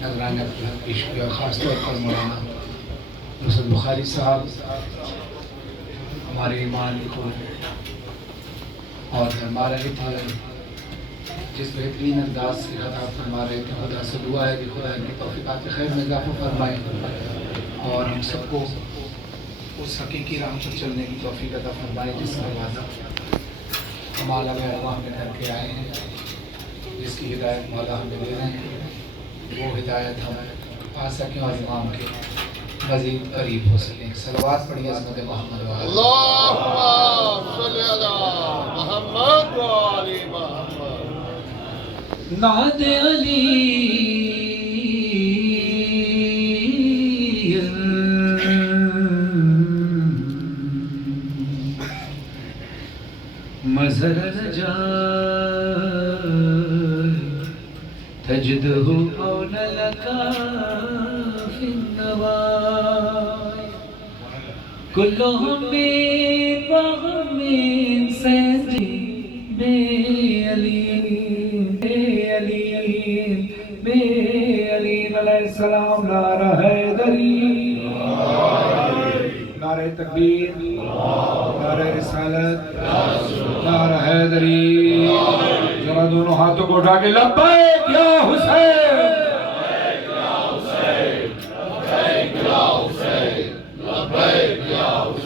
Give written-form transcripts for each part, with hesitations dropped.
نظرانہ پیش کیا، خاص طور پر مولانا نصرت بخاری صاحب ہمارے ایمان کو اور فرما رہے تھے، جس بہترین انداز سے خطاب فرما رہے تھے، خدا سے دعا ہے کہ خدا ان کی توفیقات خیر میں اضافہ فرمائے اور ہم سب کو اس حقیقی راہ پر چلنے کی توفیق عطا فرمائے جس کا وعدہ ہم اعلیٰ مہربان میں کر کے آئے ہیں، جس کی ہدایت مولا ہمیں دے رہے ہیں، وہ ہدایت ہم پا سکیں اور امام کے مزید قریب ہو سکیں۔ صلوات پڑھی عظمت محمد و آلہ اللہم صلی علی محمد و آل محمد۔ نعت علی مظہر رجاء تجدہ عون لکا فی النوائی کلہم من وغم من سیدی بے علیم بے علیم بے علیم علیہ السلام نعرہ حیدری، نعرہ تکبیر، نعرہ رسالت، نعرہ حیدری۔ ذرا دونوں ہاتھوں کو اٹھا کے لبیک یا حسین،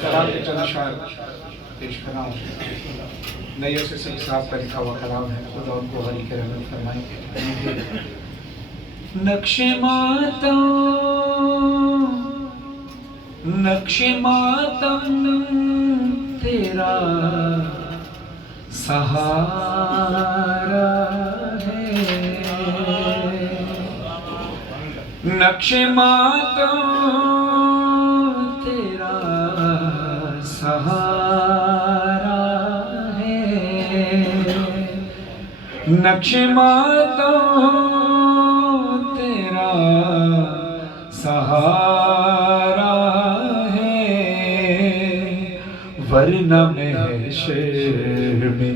کلام کے چند اشعار پیش کرنا ہوں۔ نئی سے صاحب کا لکھا ہوا کلام ہے، خدا ان کو غنی کے رحمت فرمائے۔ نقش ماتم نقش ماتم تیرا سہارا ہے، نقش ماتم تیرا سہارا ہے، نقش ماتم تیرا سہارا ورنہ محشر میں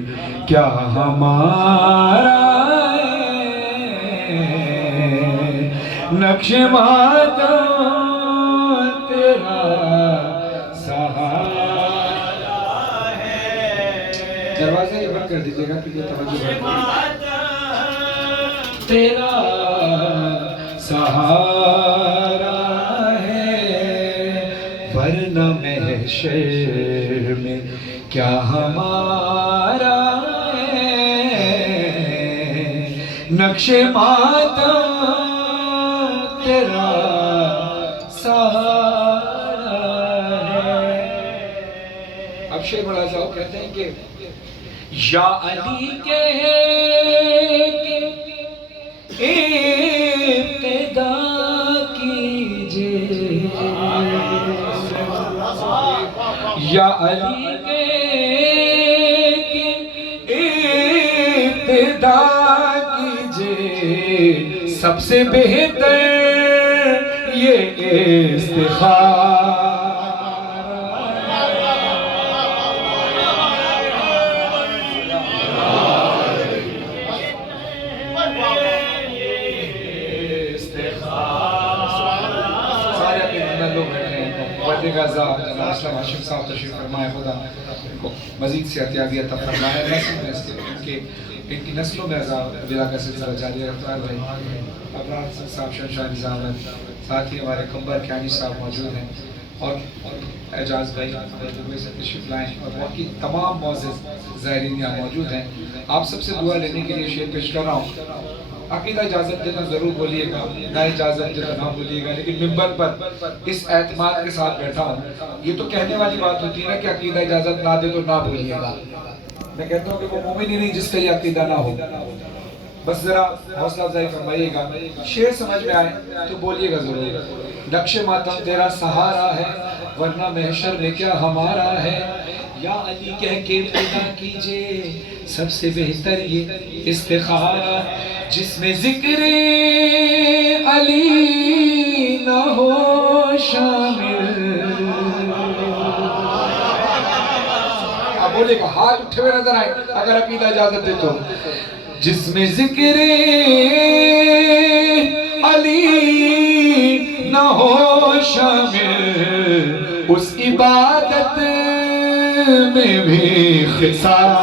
کیا ہمارا ہے، نقش ماتم تیرا سہارا ہے۔ دروازے یہ بند کر دیجئے گا کیونکہ توجہ تیرا سہارا ہے، ورنہ محشر میں کیا ہمارا ہے، نقش ماتم تیرا سہارا ہے۔ اب شیخ مولانا صاحب کہتے ہیں کہ یا علی کہہ کے ابتدا کیجئے، یا علی کے ابتدا کیجئے، سب سے بہتر یہ استخارہ، سارے اپنے اندر لوگ بیٹھے ہیں، وردِ غزہ جناب اسلام ہاشم صاحب تشریف فرمائے، خدا ان کو مزید صحتیابی عطا فرمائے، ان کی نسلوں میں ولا کا سلسلہ جاری رہتا ہے۔ بھائی ابرار صاحب شہنشاہ نظام ہے، ساتھ ہی ہمارے کمبر کیانی صاحب موجود ہیں، اور اعجاز بھائی دبئی سے تشریف لائیں، اور باقی تمام معزز زائرین یہاں موجود ہیں۔ آپ سب سے دعا لینے کے لیے شعر پیش کر رہا ہوں۔ عقیدہ اجازت دینا ضرور بولیے گا، نہ اجازت دینا نہ بولیے گا، لیکن منبر پر اس اعتماد کے ساتھ بیٹھا ہوں۔ یہ تو کہنے والی بات ہوتی ہے نا کہ عقیدہ اجازت نہ دے تو نہ بولیے گا، میں کہتا ہوں کہ وہ مومن ہی نہیں جس کا یہ عقیدہ نہ ہو۔ بس ذرا حوصلہ افزائی فرمائیے گا، شعر سمجھ میں آئے تو بولیے گا ضرور۔ نقش ماتم تیرا سہارا ہے، ورنہ محشر میں کیا ہمارا ہے، یا علی کہہ کے پیدا کیجئے، سب سے بہتر یہ استخارہ، جس میں ذکر علی نہ ہو شامل۔ اب بولے گا، ہاتھ اٹھے ہوئے نظر آئے اگر عقیدہ اجازت دے تو، جس میں ذکر علی نہ ہو شامل اس عبادت میں بھی خسار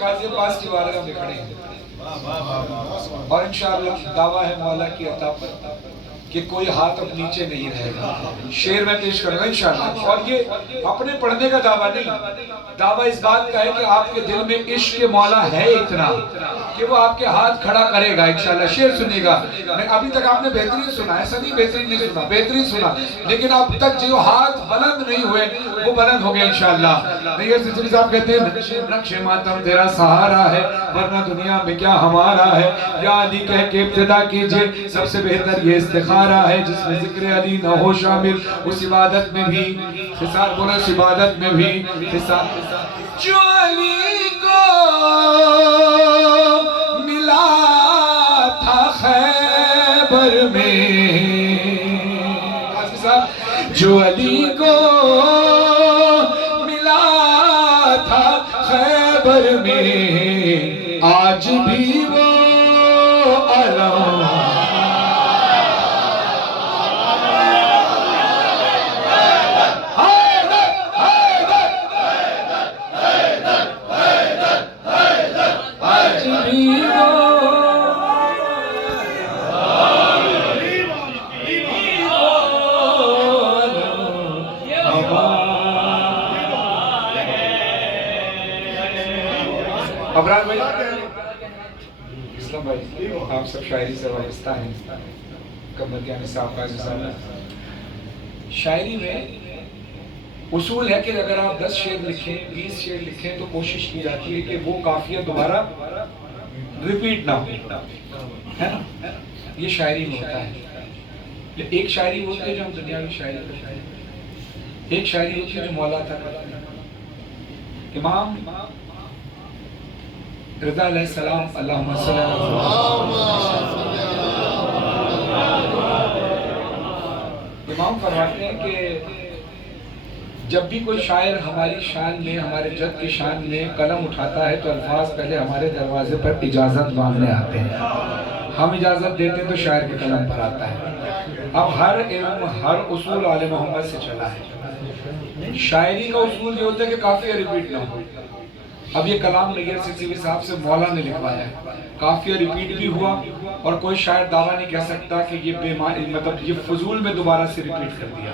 غازی عباس کی بارگاہ میں کھڑے ہیں اور انشاءاللہ دعویٰ ہے مولا کی عطا پر کہ کوئی ہاتھ اب نیچے نہیں رہے گا. شعر میں پیش کروں گا انشاءاللہ. اور یہ اپنے پڑھنے کا دعویٰ نہیں، دعویٰ اس بات کا ہے کہ آپ کے دل میں عشق مولا ہے اتنا کہ وہ آپ کے ہاتھ کھڑا کرے گا انشاءاللہ. شعر سنیے گا. میں ابھی تک آپ نے بہترین سنا، ایسا نہیں بہترین نہیں سنا، بہترین سنا، لیکن اب تک جو ہاتھ بلند نہیں ہوئے وہ بلند ہو گئے انشاءاللہ. نیر سلسلہ صاحب کہتے ہیں نقش ماتم تیرا سہارا ہے ورنہ دنیا میں کیا ہمارا ہے. یا علی کہہ کے ابتدا کیجئے، سب سے بہتر یہ استخارہ ہے جس میں ذکر علی نہ ہو شامل اس عبادت میں بھی خسار. بولا اس عبادت میں بھی خسار. جو علی کو ملا تھا خیبر میں، جو علی کو ملا تھا خیبر میں آج بھی وہ علم ابرار بھائی، اسلام بھائی، آپ سب شاعری سے وابستہ ہیں. قمردیانی صاحب قاضی صاحب، شاعری میں اصول ہے کہ اگر آپ 10 شعر لکھیں 20 شعر لکھیں تو کوشش کی جاتی ہے کہ وہ قافیہ دوبارہ ریپیٹ نہ ہو، ہے نا. یہ شاعری میں ہوتا ہے. ایک شاعری ہوتی ہے جو ہم دنیاوی شاعری کرتے ہیں، ایک شاعری ہوتی ہے جو مولا تھا کرتے ہیں. امام رضا علیہ السلام، اللہم صلی اللہ علیہ وسلم، امام فرماتے ہیں کہ جب بھی کوئی شاعر ہماری شان میں، ہمارے جد کی شان میں قلم اٹھاتا ہے تو الفاظ پہلے ہمارے دروازے پر اجازت مانگنے آتے ہیں. ہم اجازت دیتے ہیں تو شاعر کے قلم پر آتا ہے. اب ہر علم، ہر اصول آل محمد سے چلا ہے. شاعری کا اصول یہ ہوتا ہے کہ قافیہ ریپیٹ نہ ہو. اب یہ کلام نیر سلسلہ صاحب سے مولا نے لکھوایا ہے، قافیہ ریپیٹ بھی ہوا اور کوئی شاعر دعویٰ نہیں کہہ سکتا کہ یہ مطلب یہ فضول میں دوبارہ سے ریپیٹ کر دیا.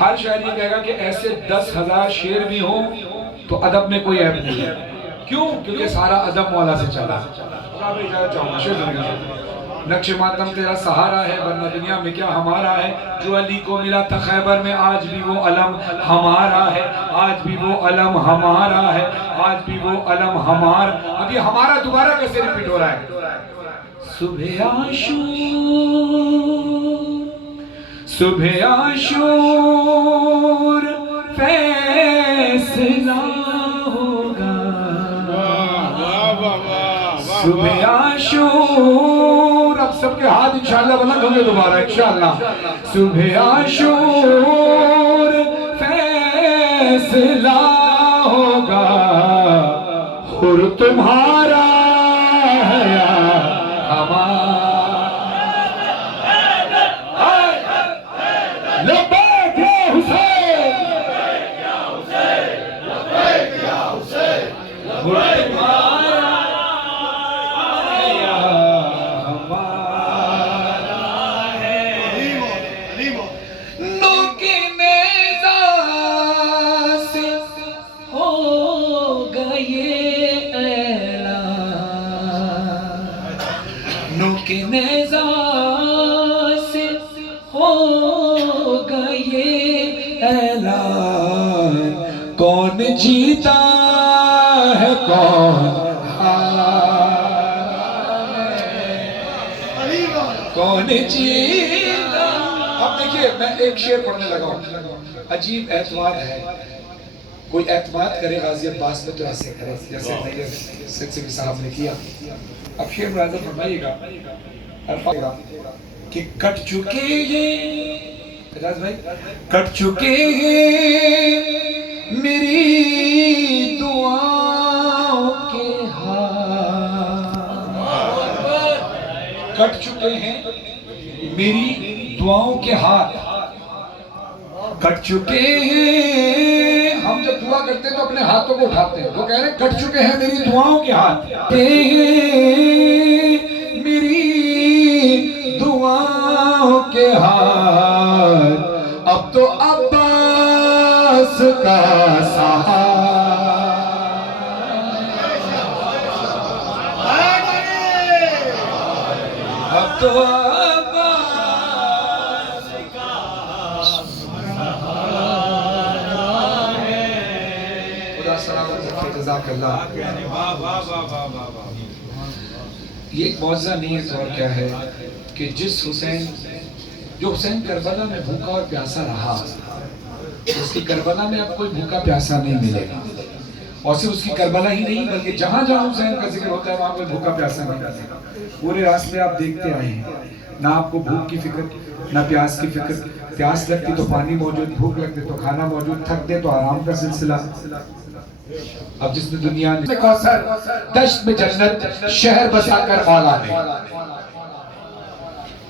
ہر شاعر یہ کہے گا کہ ایسے 10,000 شعر بھی ہوں تو ادب میں کوئی عیب نہیں ہے. کیوں؟ کیونکہ سارا ادب مولا سے چلا. نقش ماتم تیرا سہارا ہے ورنہ دنیا میں کیا ہمارا ہے. جو علی کو ملا تھا خیبر میں آج بھی وہ علم ہمارا ہے، آج بھی وہ علم ہمارا ہے، آج بھی وہ علم ہمارا. اب یہ ہمارا دوبارہ کیسے ریپیٹ ہو رہا ہے؟ صبح عاشور، صبح عاشور فیصلہ ہوگا، صبح عاشور. اب سب کے ہاتھ انشاءاللہ بلند ہوں گے دوبارہ انشاءاللہ. صبح عاشور فیصلہ ہوگا، حر تمہارا ہے یا ہمارا. لبیک یا حسین، لبیک یا حسین، حر تمہارا ہے یا ہمارا ہے. نوک نیزہ سے ہوگا یہ اعلان، نوک نیزہ سے ہوگا یہ اعلان. کون جیتا ہے کون ہارا ہے، کون جیتا. اب دیکھیے میں ایک شعر پڑھنے لگا ہوں. عجیب اعتماد ہے کوئی اعتماد کرے غازی عباس میں تو ایسے کرے جیسے سلسلے صاحب نے کیا. اب شعر ملاحظہ فرمائیے گا کہ کٹ چکے ہیں اجاز بھائی، کٹ چکے ہیں میری دعاؤں کے ہاتھ، کٹ چکے ہیں میری دعاؤں کے ہاتھ، کٹ چکے ہیں. ہم جب دعا کرتے ہیں تو اپنے ہاتھوں کو اٹھاتے ہیں، وہ کہہ رہے ہیں کٹ چکے ہیں میری دعاؤں کے ہاتھ، میری دعاؤں کے ہاتھ، اب تو عباس کا سہارا، اب تو جزاک اللہ. یہ ایک معجزہ نہیں ہے تو اور کیا ہے کہ جس حسین، جو حسین کربلا میں بھوکا اور پیاسا رہا، اس کی کربلا میں اب کوئی بھوکا پیاسا نہیں ملے گا. اور صرف اس کی کربلا ہی نہیں بلکہ جہاں جہاں حسین کا ذکر ہوتا ہے وہاں کوئی بھوکا پیاسا نہیں ملے گا. پورے راستے آپ دیکھتے آئے ہیں، نہ آپ کو بھوک کی فکر نہ پیاس کی فکر. پیاس لگتی تو پانی موجود، بھوک لگتی تو کھانا موجود، تھک دے تو آرام کا سلسلہ. اب جس نے دنیا میں کوثر، دشت میں جنت، شہر بسا کر مولا نے.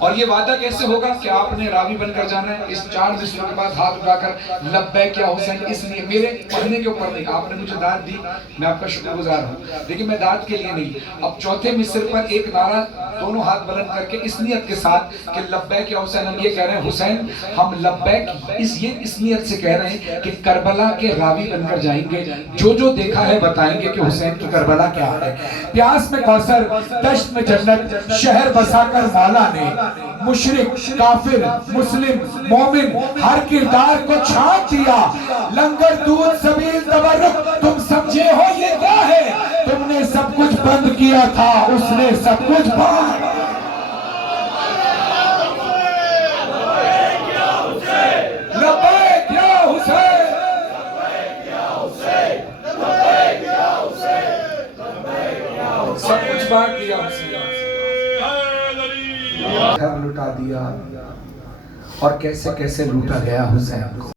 اور یہ وعدہ کیسے ہوگا کہ آپ نے راوی بن کر جانا ہے؟ اس 4 مصروں کے بعد ہاتھ اٹھا کر لبیک یا حسین، اس لیے میرے پڑھنے کے اوپر نہیں، آپ نے مجھے داد دی، میں آپ کا شکر گزار ہوں، لیکن میں داد کے لیے نہیں. اب 4تھے مصر پر ایک نعرہ دونوں ہاتھ بلند کر کے اس نیت کے ساتھ کہ لبیک یا حسین، ہم یہ کہہ رہے ہیں حسین ہم لبیک اس نیت سے کہہ رہے ہیں کہ کربلا کے راوی بن کر جائیں گے، جو دیکھا ہے بتائیں گے کہ حسین کی کربلا کیا ہے. پیاس میں کوثر، دشت میں جنت، شہر بسا کر مولا نے مشرک، کافر، مسلم، مومن ہر کردار کو چھانٹ دیا. لنگر، دودھ، سبیل، تبرک، تم سمجھے ہو یہ کیا ہے؟ تم نے سب کچھ بند کیا تھا، اس نے سب کچھ بند. لبیک یا حسین، سب کچھ بانٹ دیا حسین، گھر لٹا دیا، اور کیسے کیسے لوٹا گیا حسین کو.